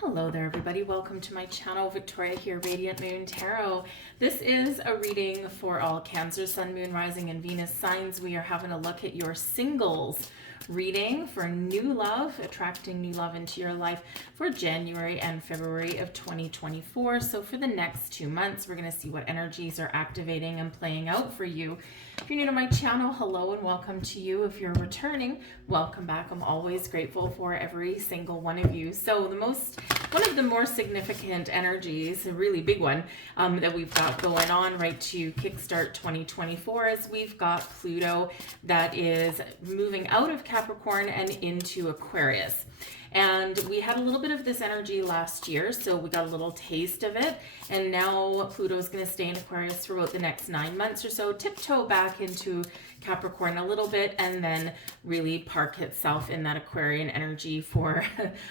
Hello there, everybody. Welcome to my channel. Victoria here, Radiant Moon Tarot. This is a reading for all Cancer, Sun, Moon, Rising, and Venus signs. We are having a look at your singles reading for new love, attracting new love into your life for January and February of 2024. So for the next 2 months, we're going to see what energies are activating and playing out for you. If you're new to my channel, hello and welcome to you. If you're returning, welcome back. I'm always grateful for every single one of you. So one of the more significant energies, a really big one, that we've got going on right to kickstart 2024 is we've got Pluto that is moving out of Capricorn and into Aquarius. And we had a little bit of this energy last year, so we got a little taste of it. And now Pluto's going to stay in Aquarius for about the next 9 months or so, tiptoe back into Capricorn a little bit, and then really park itself in that Aquarian energy for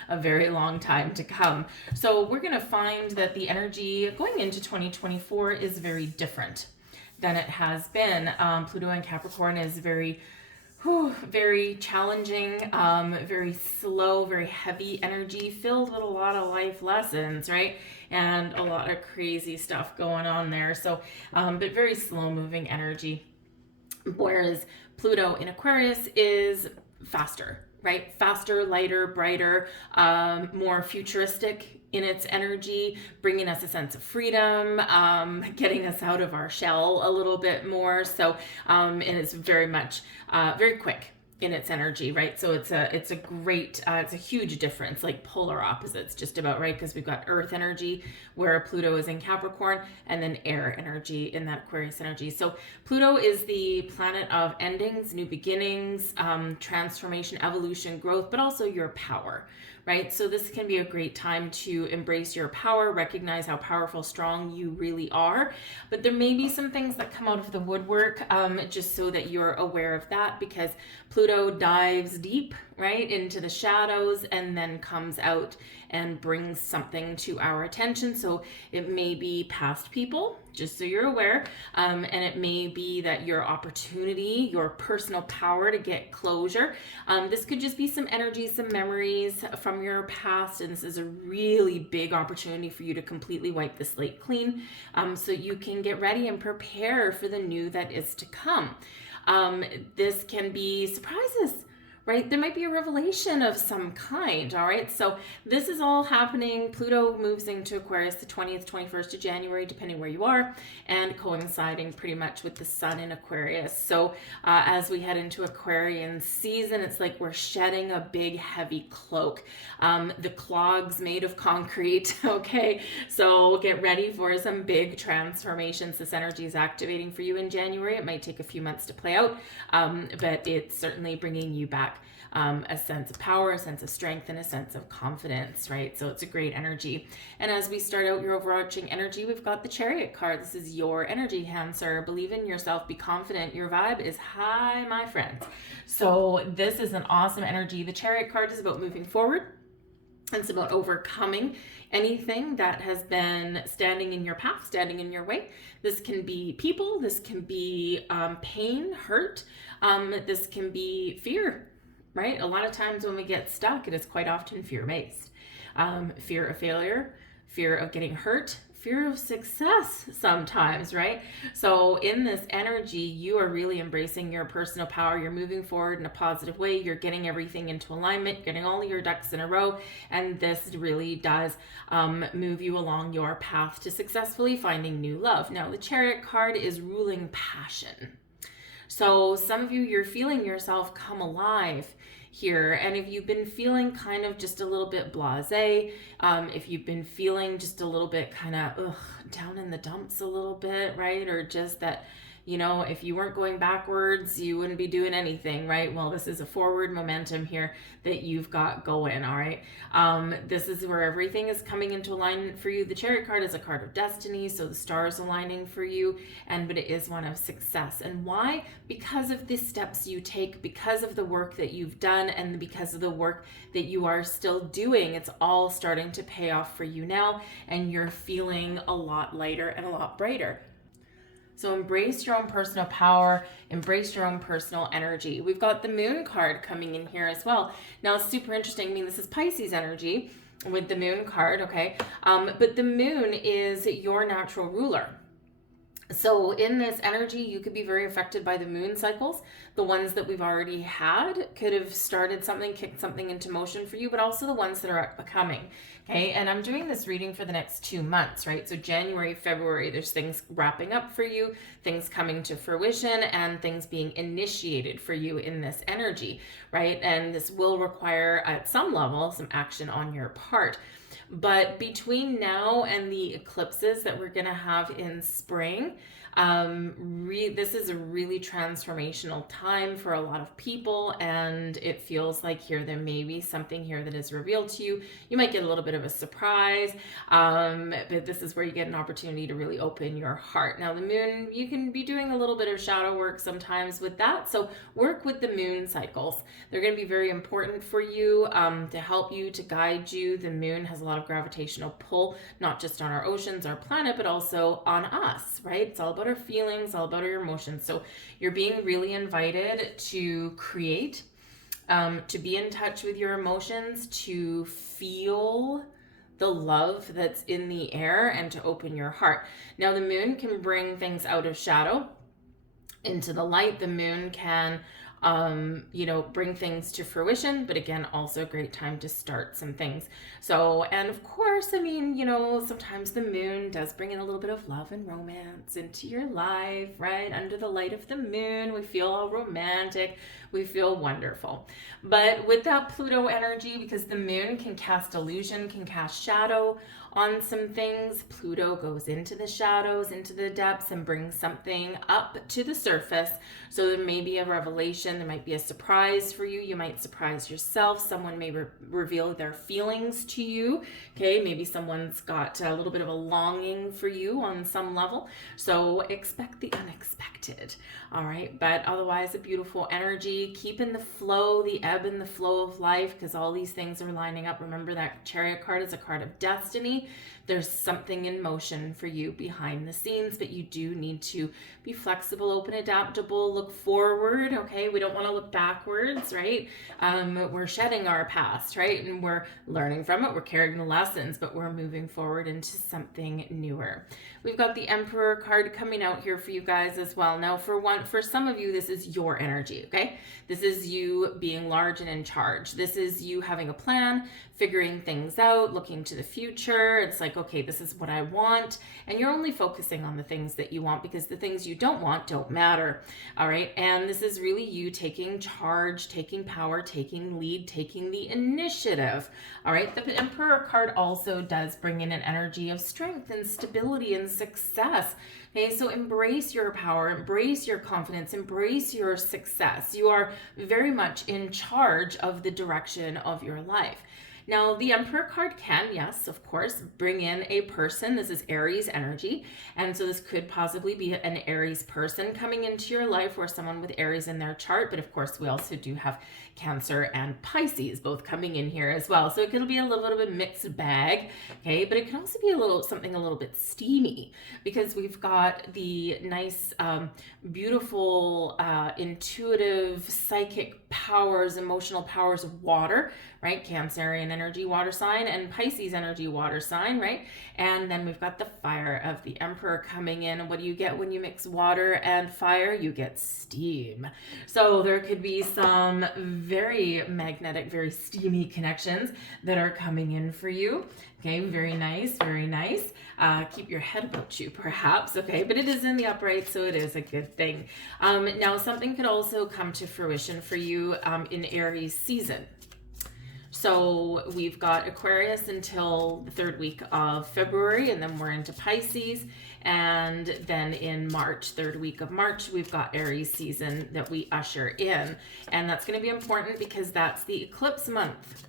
a very long time to come. So we're going to find that the energy going into 2024 is very different than it has been. Pluto in Capricorn is very challenging, very slow, very heavy energy, filled with a lot of life lessons, right? And a lot of crazy stuff going on there. So, but very slow moving energy. Whereas Pluto in Aquarius is faster, right? Faster, lighter, brighter, more futuristic in its energy, bringing us a sense of freedom, getting us out of our shell a little bit more. So, and it's very much, very quick in its energy, right? So it's a great, it's a huge difference, like polar opposites just about, right? Because we've got earth energy where Pluto is in Capricorn, and then air energy in that Aquarius energy. So Pluto is the planet of endings, new beginnings, transformation, evolution, growth, but also your power, right? So this can be a great time to embrace your power, recognize how powerful, strong you really are. But there may be some things that come out of the woodwork, just so that you're aware of that, because Pluto dives deep, right, into the shadows and then comes out and brings something to our attention. So it may be past people, just so you're aware, and it may be that your opportunity, your personal power to get closure. This could just be some energy, some memories from your past, and this is a really big opportunity for you to completely wipe the slate clean, so you can get ready and prepare for the new that is to come. This can be surprises, right? There might be a revelation of some kind, all right? So this is all happening. Pluto moves into Aquarius the 20th, 21st of January, depending where you are, and coinciding pretty much with the sun in Aquarius. So as we head into Aquarian season, it's like we're shedding a big, heavy cloak. The clog's made of concrete, okay? So get ready for some big transformations. This energy is activating for you in January. It might take a few months to play out, but it's certainly bringing you back a sense of power, a sense of strength, and a sense of confidence, right? So it's a great energy. And as we start out your overarching energy, we've got the Chariot card. This is your energy, Cancer. Believe in yourself, be confident. Your vibe is high, my friends. So this is an awesome energy. The Chariot card is about moving forward. It's about overcoming anything that has been standing in your path, standing in your way. This can be people, this can be pain, hurt, this can be fear, right? A lot of times when we get stuck, it is quite often fear-based. Fear of failure, fear of getting hurt, fear of success sometimes, right? So in this energy, you are really embracing your personal power. You're moving forward in a positive way. You're getting everything into alignment, getting all of your ducks in a row. And this really does move you along your path to successfully finding new love. Now, the Chariot card is ruling passion. So some of you, you're feeling yourself come alive here. And if you've been feeling kind of just a little bit blasé, if you've been feeling just a little bit kind of down in the dumps a little bit, right? Or just that, you know, if you weren't going backwards, you wouldn't be doing anything, right? Well, this is a forward momentum here that you've got going, all right? This is where everything is coming into alignment for you. The Chariot card is a card of destiny, so the stars aligning for you, but it is one of success. And why? Because of the steps you take, because of the work that you've done, and because of the work that you are still doing. It's all starting to pay off for you now, and you're feeling a lot lighter and a lot brighter. So embrace your own personal power, embrace your own personal energy. We've got the Moon card coming in here as well. Now it's super interesting. I mean, this is Pisces energy. with the moon card, okay? But the moon is your natural ruler. So in this energy, you could be very affected by the moon cycles. The ones that we've already had could have started something, kicked something into motion for you, but also the ones that are coming. Okay, and I'm doing this reading for the next 2 months, right? So January, February, there's things wrapping up for you, things coming to fruition, and things being initiated for you in this energy, right? And this will require, at some level, some action on your part. But between now and the eclipses that we're going to have in spring, this is a really transformational time for a lot of people, and it feels like there may be something here that is revealed to you. You might get a little bit of a surprise, but this is where you get an opportunity to really open your heart. Now, the moon, you can be doing a little bit of shadow work sometimes with that, so work with the moon cycles. They're going to be very important for you, to help you, to guide you. The moon has a lot of gravitational pull, not just on our oceans, our planet, but also on us, right? It's all about our feelings, all about our emotions. So you're being really invited to create, to be in touch with your emotions, to feel the love that's in the air, and to open your heart. Now, the moon can bring things out of shadow into the light. The moon can bring things to fruition, but again, also a great time to start some things. So, and of course, I mean, sometimes the moon does bring in a little bit of love and romance into your life, right? Under the light of the moon, we feel all romantic, we feel wonderful. But with that Pluto energy, because the moon can cast illusion, can cast shadow on some things, Pluto goes into the shadows, into the depths, and brings something up to the surface. So there may be a revelation, there might be a surprise for you, you might surprise yourself, someone may reveal their feelings to you, okay? Maybe someone's got a little bit of a longing for you on some level. So expect the unexpected, all right? But otherwise, a beautiful energy. Keep in the flow, the ebb and the flow of life, because all these things are lining up. Remember, that Chariot card is a card of destiny. There's something in motion for you behind the scenes, but you do need to be flexible, open, adaptable, look forward, okay? We don't want to look backwards, right? We're shedding our past, right? And we're learning from it, we're carrying the lessons, but we're moving forward into something newer. We've got the Emperor card coming out here for you guys as well. Now, for some of you, this is your energy, okay? This is you being large and in charge. This is you having a plan, figuring things out, looking to the future. It's like, okay, this is what I want. And you're only focusing on the things that you want, because the things you don't want don't matter. All right. And this is really you taking charge, taking power, taking lead, taking the initiative. All right. The Emperor card also does bring in an energy of strength and stability and success. Okay, so embrace your power, embrace your confidence, embrace your success. You are very much in charge of the direction of your life. Now, the Emperor card can, yes, of course, bring in a person. This is Aries energy. And so this could possibly be an Aries person coming into your life, or someone with Aries in their chart. But of course, we also do have Cancer and Pisces both coming in here as well. So it could be a little bit of a mixed bag, okay? But it can also be something a little bit steamy, because we've got the nice, beautiful, intuitive, psychic powers, emotional powers of water, right? Cancerian energy, water sign, and Pisces energy, water sign, right? And then we've got the fire of the Emperor coming in. And what do you get when you mix water and fire? You get steam. So there could be some very magnetic, very steamy connections that are coming in for you. Okay, very nice, very nice. Keep your head about you, perhaps, okay? But it is in the upright, so it is a good thing. Now, something could also come to fruition for you in Aries season. So we've got Aquarius until the 3rd week of February, and then we're into Pisces. And then in March, 3rd week of March, we've got Aries season that we usher in. And that's going to be important because that's the eclipse month.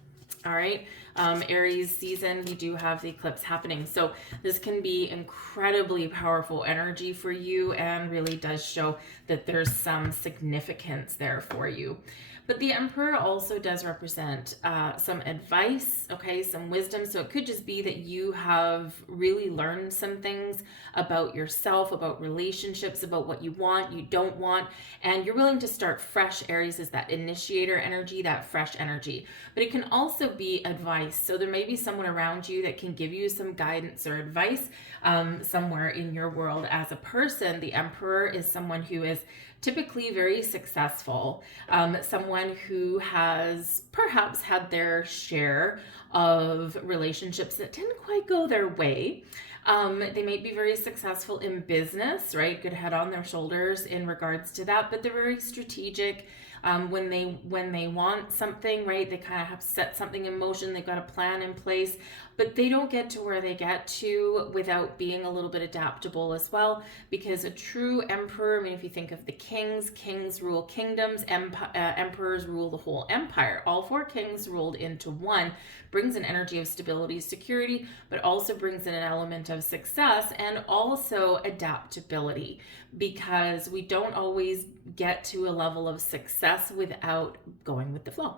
All right. Aries season, we do have the eclipse happening. So this can be incredibly powerful energy for you, and really does show that there's some significance there for you. But the Emperor also does represent some advice, okay, some wisdom. So it could just be that you have really learned some things about yourself, about relationships, about what you want, you don't want, and you're willing to start fresh. Aries is that initiator energy, that fresh energy. But it can also be advice advice. So there may be someone around you that can give you some guidance or advice somewhere in your world. As a person, the Emperor is someone who is typically very successful, someone who has perhaps had their share of relationships that didn't quite go their way. They may be very successful in business, right? Good head on their shoulders in regards to that, but they're very strategic. When they want something, right, they kind of have set something in motion. They've got a plan in place, but they don't get to where they get to without being a little bit adaptable as well. Because a true emperor, I mean, if you think of the kings rule kingdoms, emperors rule the whole empire. All four kings ruled into one, brings an energy of stability, security, but also brings in an element of success and also adaptability, because we don't always get to a level of success without going with the flow,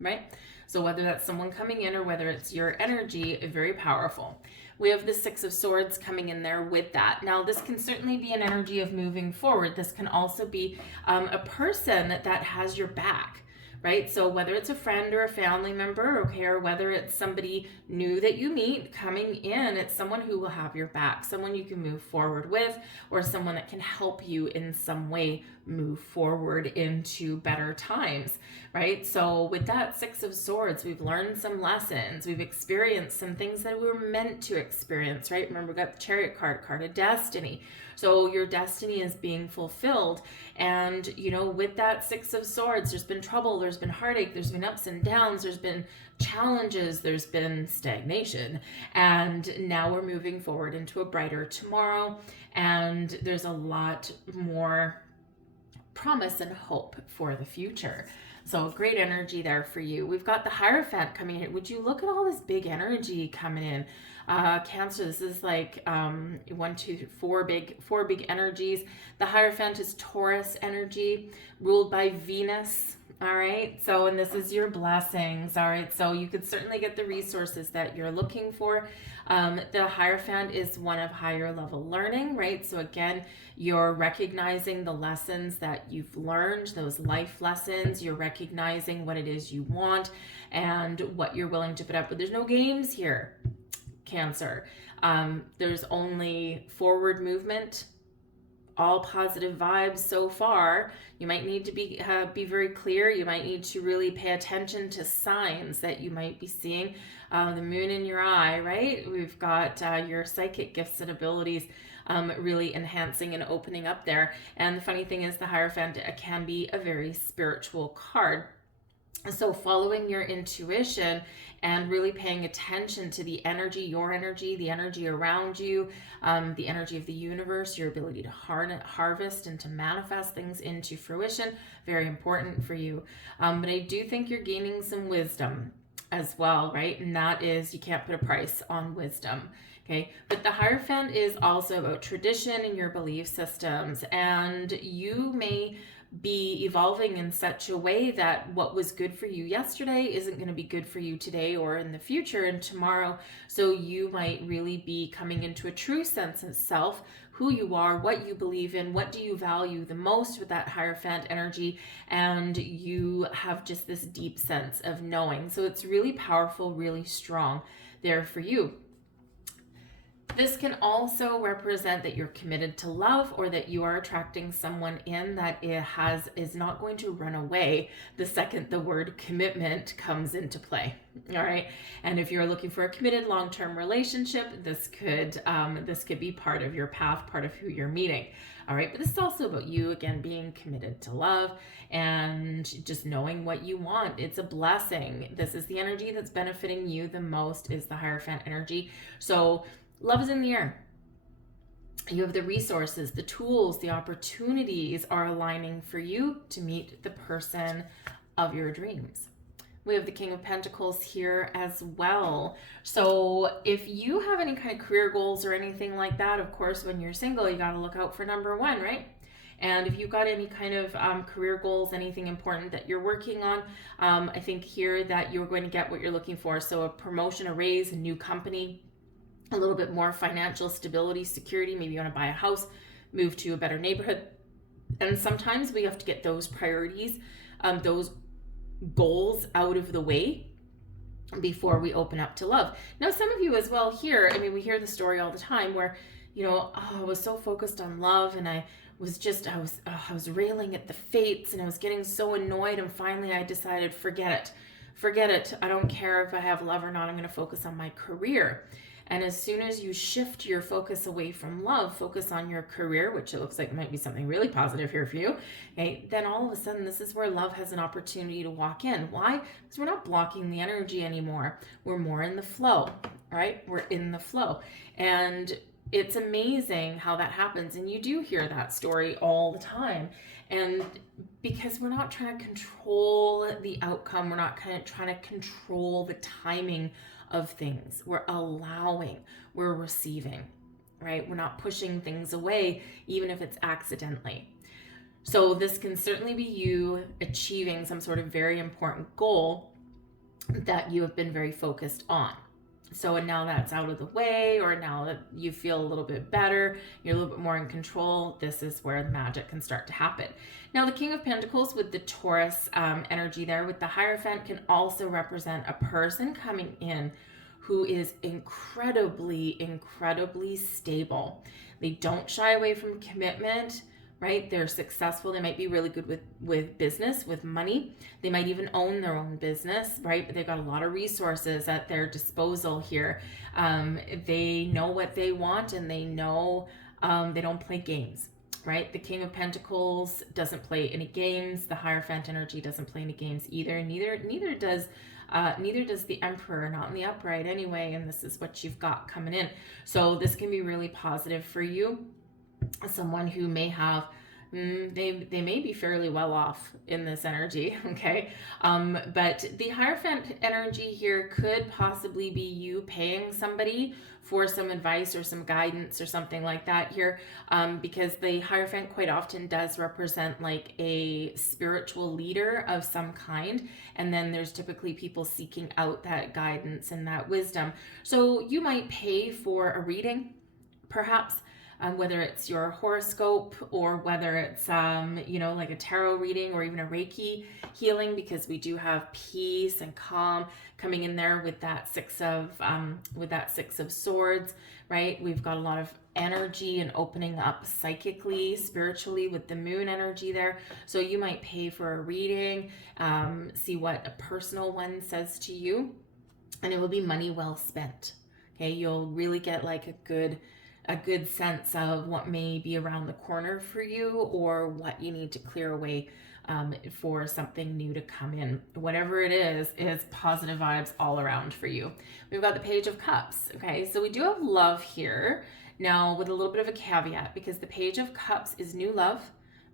right? So whether that's someone coming in or whether it's your energy, very powerful. We have the Six of Swords coming in there with that. Now, this can certainly be an energy of moving forward. This can also be a person that has your back, right? So whether it's a friend or a family member, okay, or whether it's somebody new that you meet coming in, it's someone who will have your back, someone you can move forward with, or someone that can help you in some way move forward into better times, right? So with that Six of Swords, we've learned some lessons, we've experienced some things that we were meant to experience, right? Remember, we got the Chariot card of destiny. So your destiny is being fulfilled. And, you know, with that Six of Swords, there's been trouble, there's been heartache, there's been ups and downs, there's been challenges, there's been stagnation. And now we're moving forward into a brighter tomorrow. And there's a lot more promise and hope for the future. So great energy there for you. We've got the Hierophant coming in. Would you look at all this big energy coming in? Cancer, this is like 4 big energies. The Hierophant is Taurus energy, ruled by Venus. All right. So, and this is your blessings. All right. So you could certainly get the resources that you're looking for. The Hierophant is one of higher level learning, right? So again, you're recognizing the lessons that you've learned, those life lessons. You're recognizing what it is you want and what you're willing to put up with. There's no games here, Cancer. There's only forward movement, all positive vibes so far. You might need to be very clear. You might need to really pay attention to signs that you might be seeing. The moon in your eye, right? We've got your psychic gifts and abilities really enhancing and opening up there. And the funny thing is, the Hierophant can be a very spiritual card. So following your intuition and really paying attention to the energy, your energy, the energy around you, the energy of the universe, your ability to harvest and to manifest things into fruition, very important for you. But I do think you're gaining some wisdom as well, right? And that is, you can't put a price on wisdom. Okay, but the Hierophant is also about tradition and your belief systems, and you may be evolving in such a way that what was good for you yesterday isn't going to be good for you today or in the future and tomorrow. So you might really be coming into a true sense of self, who you are, what you believe in, what do you value the most with that Hierophant energy, and you have just this deep sense of knowing. So it's really powerful, really strong there for you. This can also represent that you're committed to love, or that you are attracting someone in that is not going to run away the second the word commitment comes into play. All right. And if you're looking for a committed long-term relationship, this could be part of your path, part of who you're meeting. All right. But this is also about you, again, being committed to love and just knowing what you want. It's a blessing. This is the energy that's benefiting you the most, is the Hierophant energy. So love is in the air. You have the resources, the tools, the opportunities are aligning for you to meet the person of your dreams. We have the King of Pentacles here as well. So if you have any kind of career goals or anything like that, of course, when you're single, you got to look out for number 1, right? And if you've got any kind of career goals, anything important that you're working on, I think here that you're going to get what you're looking for. So a promotion, a raise, a new company, a little bit more financial stability, security. Maybe you want to buy a house, move to a better neighborhood. And sometimes we have to get those priorities, those goals out of the way before we open up to love. Now, some of you as well here, I mean, we hear the story all the time where, you know, oh, I was so focused on love, and I was railing at the fates, and I was getting so annoyed, and finally I decided, forget it. I don't care if I have love or not. I'm going to focus on my career. And as soon as you shift your focus away from love, focus on your career, which it looks like might be something really positive here for you, okay, then all of a sudden this is where love has an opportunity to walk in. Why? Because we're not blocking the energy anymore. We're more in the flow, right? We're in the flow. And it's amazing how that happens. And you do hear that story all the time. And because we're not trying to control the outcome, we're not kind of trying to control the timing of things. We're allowing, we're receiving, right? We're not pushing things away, even if it's accidentally. So this can certainly be you achieving some sort of very important goal that you have been very focused on. So, and now that's out of the way, or now that you feel a little bit better, you're a little bit more in control, this is where the magic can start to happen. Now, the King of Pentacles with the Taurus energy there, with the Hierophant, can also represent a person coming in who is incredibly stable. They don't shy away from commitment, right? They're successful. They might be really good with business, with money. They might even own their own business, right? But they've got a lot of resources at their disposal here. They know what they want, and they know they don't play games, right? The King of Pentacles doesn't play any games. The Hierophant energy doesn't play any games either. Neither does the Emperor, not in the upright anyway. And this is what you've got coming in. So this can be really positive for you. Someone who may have they may be fairly well off in this energy, okay? But the Hierophant energy here could possibly be you paying somebody for some advice or some guidance or something like that here, because the Hierophant quite often does represent like a spiritual leader of some kind, and then there's typically people seeking out that guidance and that wisdom. So you might pay for a reading, perhaps, whether it's your horoscope or whether it's, like a tarot reading or even a Reiki healing, because we do have peace and calm coming in there with that Six of Swords, right? We've got a lot of energy and opening up psychically, spiritually with the moon energy there. So you might pay for a reading, see what a personal one says to you, and it will be money well spent. Okay, you'll really get like a good sense of what may be around the corner for you, or what you need to clear away for something new to come in. Whatever it is positive vibes all around for you. We've got the Page of Cups. Okay, so we do have love here now, with a little bit of a caveat, because the Page of Cups is new love,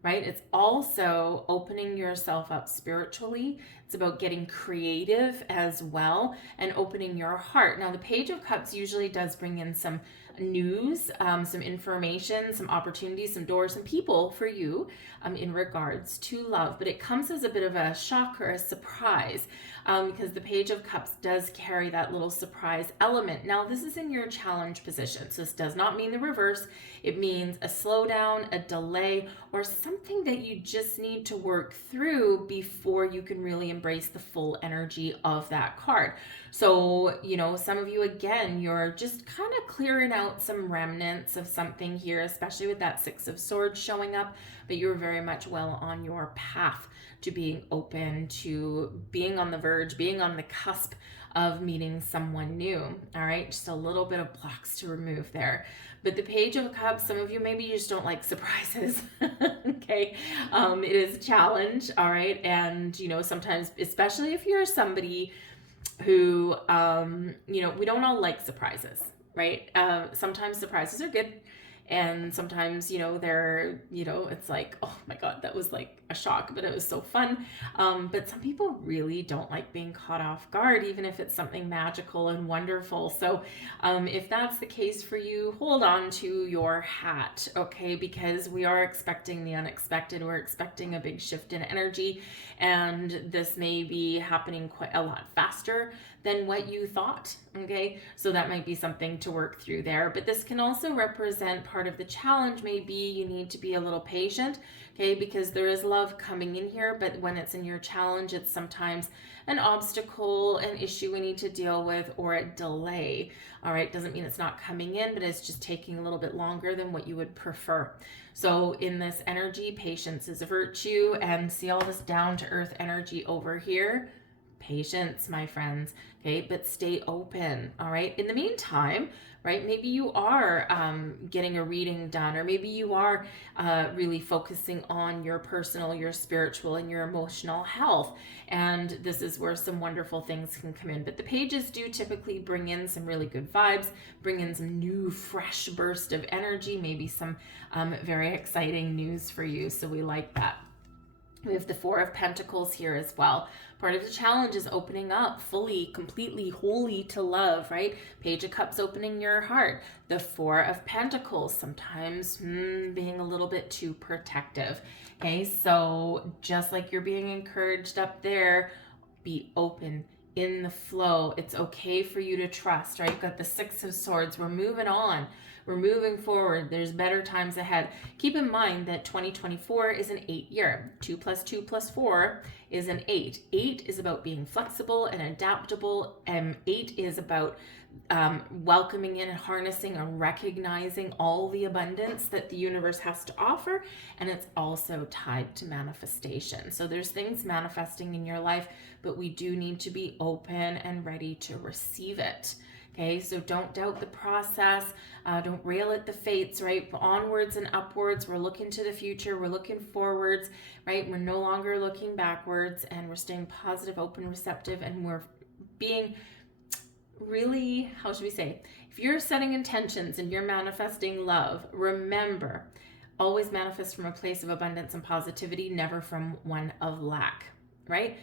right? It's also opening yourself up spiritually. It's about getting creative as well, and opening your heart. Now, the Page of Cups usually does bring in some news, some information, some opportunities, some doors, some people for you in regards to love. But it comes as a bit of a shock or a surprise, because the Page of Cups does carry that little surprise element. Now, this is in your challenge position. So this does not mean the reverse. It means a slowdown, a delay, or something that you just need to work through before you can really embrace the full energy of that card. So, some of you, again, you're just kind of clearing out some remnants of something here, especially with that Six of Swords showing up, but you're very much well on your path to being open, to being on the verge, being on the cusp of meeting someone new. All right, just a little bit of blocks to remove there. But the Page of Cups, some of you maybe you just don't like surprises. Okay, it is a challenge. All right, and sometimes, especially if you're somebody who we don't all like surprises, right? Sometimes surprises are good, and sometimes they're it's like, oh my god, that was like a shock, but it was so fun. But some people really don't like being caught off guard, even if it's something magical and wonderful. So if that's the case for you, hold on to your hat, okay? Because we are expecting the unexpected. We're expecting a big shift in energy, and this may be happening quite a lot faster than what you thought, Okay, so that might be something to work through there. But this can also represent part of the challenge. Maybe you need to be a little patient, okay, because there is love coming in here, but when it's in your challenge, it's sometimes an obstacle, an issue we need to deal with, or a delay. All right, doesn't mean it's not coming in, but it's just taking a little bit longer than what you would prefer. So in this energy, patience is a virtue, and see all this down to earth energy over here. Patience, my friends, okay, but stay open. All right, in the meantime, right, maybe you are getting a reading done, or maybe you are really focusing on your personal, your spiritual, and your emotional health, and this is where some wonderful things can come in. But the pages do typically bring in some really good vibes, bring in some new fresh burst of energy, maybe some very exciting news for you, so we like that. We have the Four of Pentacles here as well. Part of the challenge is opening up fully, completely, wholly to love, right? Page of Cups opening your heart. The Four of Pentacles, sometimes being a little bit too protective. Okay, so just like you're being encouraged up there, be open, in the flow. It's okay for you to trust, right? You've got the Six of Swords. We're moving on. We're moving forward. There's better times ahead. Keep in mind that 2024 is an 8 year. 2 + 2 + 4 is an 8. 8 is about being flexible and adaptable. 8 is about welcoming in and harnessing and recognizing all the abundance that the universe has to offer. And it's also tied to manifestation. So there's things manifesting in your life, but we do need to be open and ready to receive it. Okay, so don't doubt the process. Don't rail at the fates, right? Onwards and upwards. We're looking to the future. We're looking forwards, right? We're no longer looking backwards, and we're staying positive, open, receptive, and we're being really, how should we say? If you're setting intentions and you're manifesting love, remember, always manifest from a place of abundance and positivity, never from one of lack, right?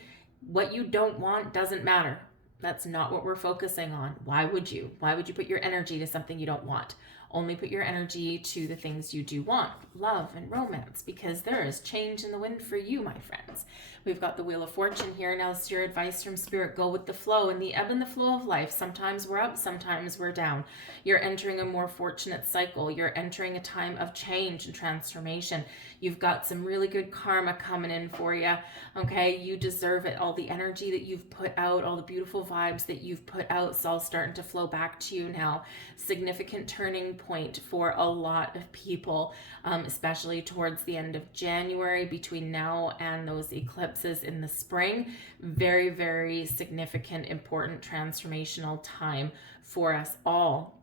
What you don't want doesn't matter. That's not what we're focusing on. Why would you? Why would you put your energy to something you don't want? Only put your energy to the things you do want, love and romance, because there is change in the wind for you, my friends. We've got the Wheel of Fortune here. Now it's your advice from Spirit. Go with the flow and the ebb and the flow of life. Sometimes we're up, sometimes we're down. You're entering a more fortunate cycle. You're entering a time of change and transformation. You've got some really good karma coming in for you. Okay, you deserve it. All the energy that you've put out, all the beautiful vibes that you've put out, it's all starting to flow back to you now. Significant turning point for a lot of people, especially towards the end of January, between now and those eclipses in the spring. Very, very significant, important, transformational time for us all.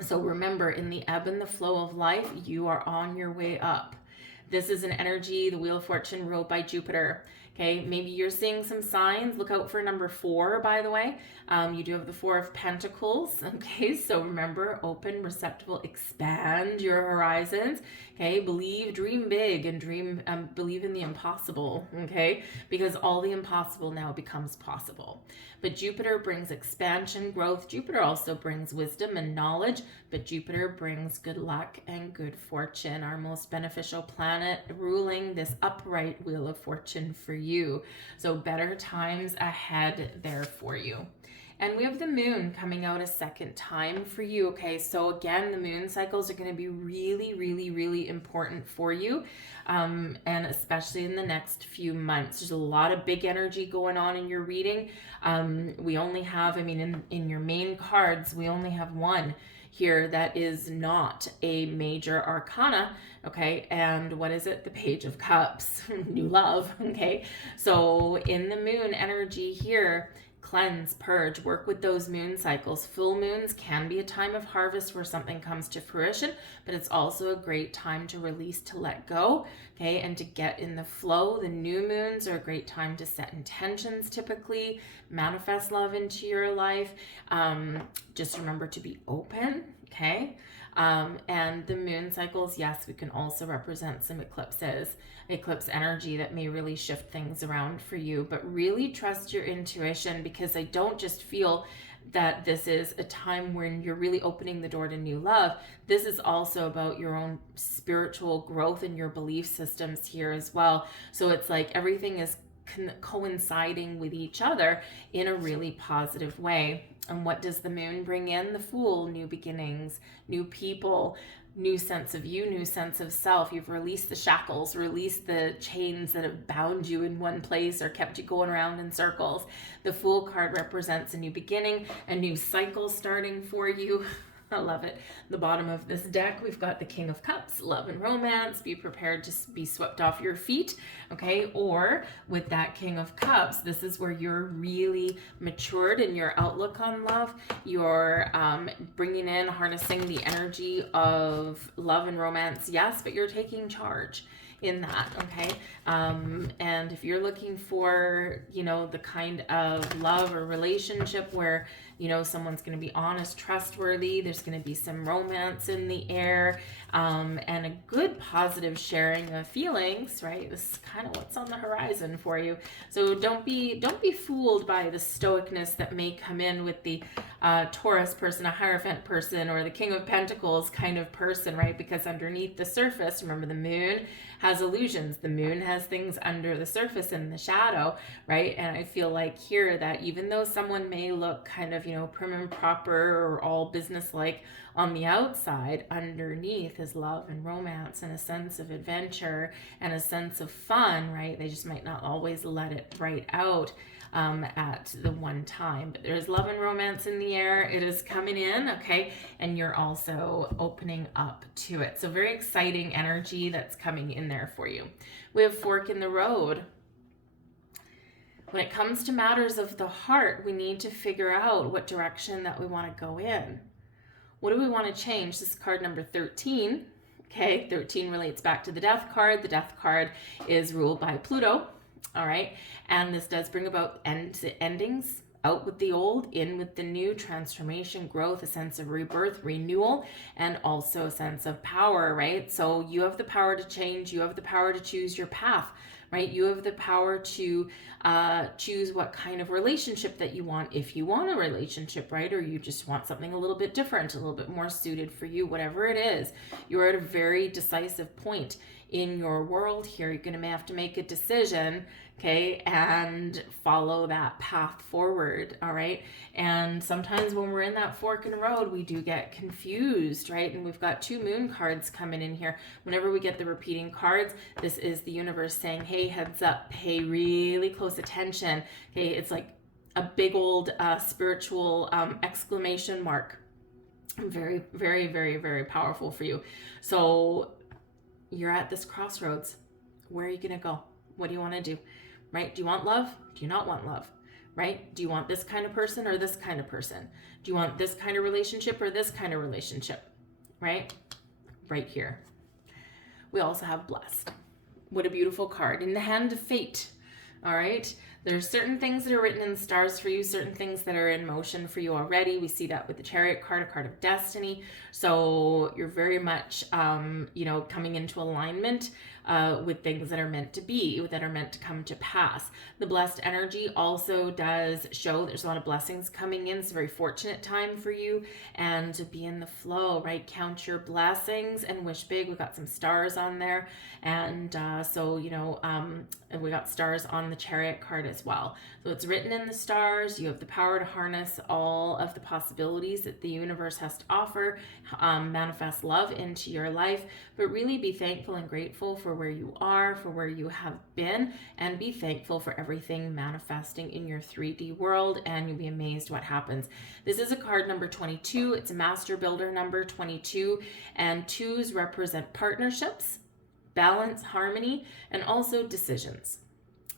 So remember, in the ebb and the flow of life, you are on your way up. This is an energy, the Wheel of Fortune, ruled by Jupiter. Okay, maybe you're seeing some signs. Look out for number 4, by the way. You do have the Four of Pentacles. Okay, so remember, open, receptive, expand your horizons. Okay, believe, dream big, and believe in the impossible. Okay, because all the impossible now becomes possible. But Jupiter brings expansion, growth. Jupiter also brings wisdom and knowledge, but Jupiter brings good luck and good fortune, our most beneficial planet ruling this upright Wheel of Fortune for you. So better times ahead there for you. And we have the moon coming out a second time for you. Okay, so again, the moon cycles are going to be really, really, really important for you, and especially in the next few months. There's a lot of big energy going on in your reading. We only have, in your main cards, we only have one here that is not a major arcana. Okay, and what is it? The Page of Cups, new love. Okay, so in the moon energy here, cleanse, purge, work with those moon cycles. Full moons can be a time of harvest where something comes to fruition, but it's also a great time to release, to let go, okay, and to get in the flow. The new moons are a great time to set intentions, typically, manifest love into your life. Just remember to be open, okay? And the moon cycles, yes, we can also represent some eclipses, eclipse energy that may really shift things around for you, but really trust your intuition, because I don't just feel that this is a time when you're really opening the door to new love. This is also about your own spiritual growth and your belief systems here as well. So it's like everything is coinciding with each other in a really positive way. And what does the moon bring in? The Fool, new beginnings, new people, new sense of you, new sense of self. You've released the shackles, released the chains that have bound you in one place or kept you going around in circles. The Fool card represents a new beginning, a new cycle starting for you. I love it. The bottom of this deck, we've got the King of Cups, love and romance. Be prepared to be swept off your feet, okay? Or with that King of Cups, this is where you're really matured in your outlook on love. You're bringing in, harnessing the energy of love and romance, yes, but you're taking charge in that, okay? And if you're looking for, you know, the kind of love or relationship where, you know, someone's going to be honest, trustworthy, there's going to be some romance in the air, and a good positive sharing of feelings, right? This is kind of what's on the horizon for you. So don't be fooled by the stoicness that may come in with the Taurus person, a Hierophant person, or the King of Pentacles kind of person, right? Because underneath the surface, remember, the moon has illusions. The moon has things under the surface in the shadow, right? And I feel like here that even though someone may look kind of, you know, prim and proper or all business-like on the outside, underneath is love and romance and a sense of adventure and a sense of fun, right? They just might not always let it right out at the one time, but there's love and romance in the air. It is coming in, okay? And you're also opening up to it. So very exciting energy that's coming in there for you. We have fork in the road. When it comes to matters of the heart, we need to figure out what direction that we want to go in. What do we want to change? This is card number 13. Okay, 13 relates back to the Death card. The Death card is ruled by Pluto. All right, and this does bring about endings, out with the old, in with the new, transformation, growth, a sense of rebirth, renewal, and also a sense of power, right? So you have the power to change, you have the power to choose your path, right? You have the power to choose what kind of relationship that you want, if you want a relationship, right? Or you just want something a little bit different, a little bit more suited for you, whatever it is. You're at a very decisive point in your world here. You're going to have to make a decision, okay, and follow that path forward, all right? And sometimes when we're in that fork in the road, we do get confused, right? And we've got two moon cards coming in here. Whenever we get the repeating cards, this is the universe saying, hey, heads up, pay really close attention, okay? It's like a big old spiritual exclamation mark. Very, very, very, very powerful for you. So you're at this crossroads. Where are you going to go? What do you want to do? Right? Do you want love? Do you not want love? Right? Do you want this kind of person or this kind of person? Do you want this kind of relationship or this kind of relationship? Right? Right here. We also have blessed. What a beautiful card. In the hand of fate. All right? There's certain things that are written in the stars for you, certain things that are in motion for you already. We see that with the Chariot card, a card of destiny. So you're very much, you know, coming into alignment with things that are meant to be, that are meant to come to pass. The blessed energy also does show there's a lot of blessings coming in. It's a very fortunate time for you, and to be in the flow, right? Count your blessings and wish big. We've got some stars on there. And so, you know, and we got stars on the Chariot card as well. So it's written in the stars. You have the power to harness all of the possibilities that the universe has to offer, manifest love into your life, but really be thankful and grateful for where you are, for where you have been, and be thankful for everything manifesting in your 3D world, and you'll be amazed what happens. This is a card number 22. It's a master builder number 22, and 2s represent partnerships, balance, harmony, and also decisions,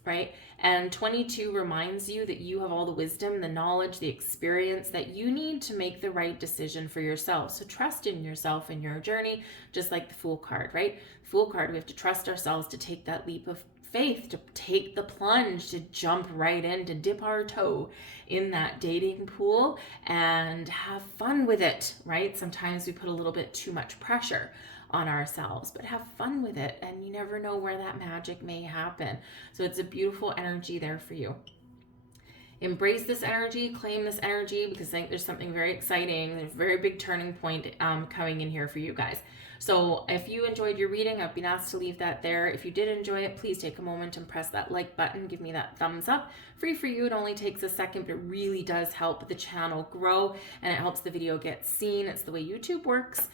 right? And 22 reminds you that you have all the wisdom, the knowledge, the experience that you need to make the right decision for yourself. So trust in yourself and your journey, just like the Fool card, right? Fool card, we have to trust ourselves to take that leap of faith, to take the plunge, to jump right in, to dip our toe in that dating pool and have fun with it, right? Sometimes we put a little bit too much pressure on ourselves, but have fun with it, and you never know where that magic may happen. So it's a beautiful energy there for you. Embrace this energy, claim this energy, because I think there's something very exciting. There's a very big turning point coming in here for you guys. So if you enjoyed your reading, I've been asked to leave that there. If you did enjoy it, please take a moment and press that like button. Give me that thumbs up. Free for you. It only takes a second, but it really does help the channel grow, and it helps the video get seen. It's the way YouTube works,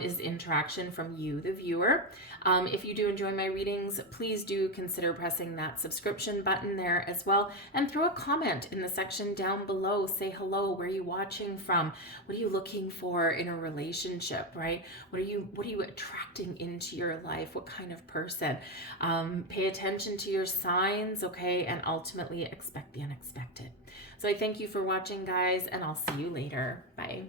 is interaction from you, the viewer. If you do enjoy my readings, please do consider pressing that subscription button there as well, and throw a comment in the section down below. Say hello. Where are you watching from? What are you looking for in a relationship, right? What are you attracting into your life? What kind of person? Pay attention to your signs, okay? And ultimately expect the unexpected. So I thank you for watching, guys, and I'll see you later. Bye.